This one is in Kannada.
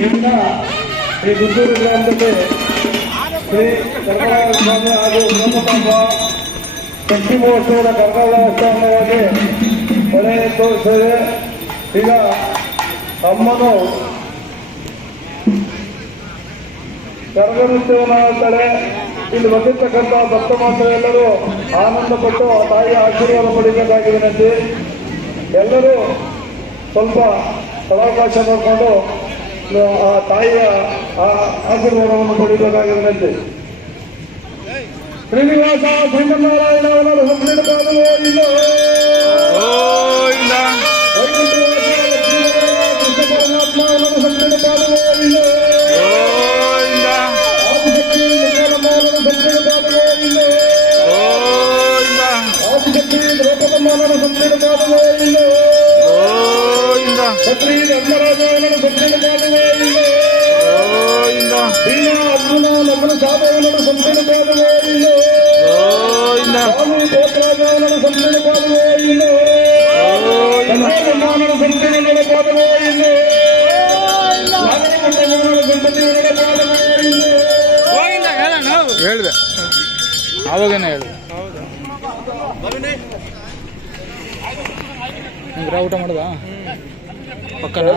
ಇಲ್ಲಿನ ಶ್ರೀ ಗುಂಟೂರು ಗ್ರಾಮದಲ್ಲಿ ಶ್ರೀ ಕರ್ನಾಟಕ ಸ್ವಾಮಿ ಹಾಗೂ ಬ್ರಹ್ಮಕಾಂಬ ಶಕ್ತಿ ಮಹೋತ್ಸವದ ಕರ್ನಾಟಕ ಅಂಗವಾಗಿ ಹೊಳೆ ತೋರಿಸಿದೆ ಈಗ ಅಮ್ಮನು ಕರಗನೃತ್ಯವನ್ನು ಮಾಡ್ತಾಳೆ ಇಲ್ಲಿ ಬಂದಿರ್ತಕ್ಕಂಥ ಭಕ್ತ ಮಾತ್ರ ಎಲ್ಲರೂ ಆನಂದ ಪಟ್ಟು ಆ ತಾಯಿಯ ಆಶೀರ್ವಾದ ಪಡಿಬೇಕಾಗಿದೆ ವಿನಂತಿ ಎಲ್ಲರೂ ಸ್ವಲ್ಪ ಸ್ಥಳಾವಕಾಶ ಮಾಡಿಕೊಂಡು, ಆ ತಾಯಿಯ ಆ ಆಶೀರ್ವಾದವನ್ನು ಪಡಿಬೇಕಾಗಿದೆ ವಿನಂತಿ ಶ್ರೀನಿವಾಸ ಶ್ರೀಮನ್ನಾರಾಯಣ ದ್ರೌಪದಮ್ಮವರ ಸಂಪೂರ್ಣ ಪಾದವೋ ಇಲ್ಲ. ಗೋವಿಂದ ಛತ್ರಿ ಧರ್ಮರಾಜ ಅವರ ಸಂಪೂರ್ಣ ಪಾದವೋ ಇಲ್ಲೋ. ಭೀಮ ಅರ್ಜುನ ಲಗ್ನ ಸಾಧವನರ ಸಂಪೂರ್ಣ ಪಾದವೋ ಇಲ್ಲೋ. ಸ್ವಾಮಿ ಗೋತ್ರಾಜವನರ ಸಂಪೂರ್ಣ ಪಾದವೋ ಇಲ್ಲ. ಕನ್ನಡ ಸಂಪೂರ್ಣ ಪಾದವೋ ಇಲ್ಲ. ಇಲ್ಲೋ. ಹೇಳಿದೆ. ಆವಾಗೇನೆ ಹೇಳಿದೆ. ನಿಂಗ್ರ ಊಟ ಮಾಡುದಾ? ಪಕ್ಕನ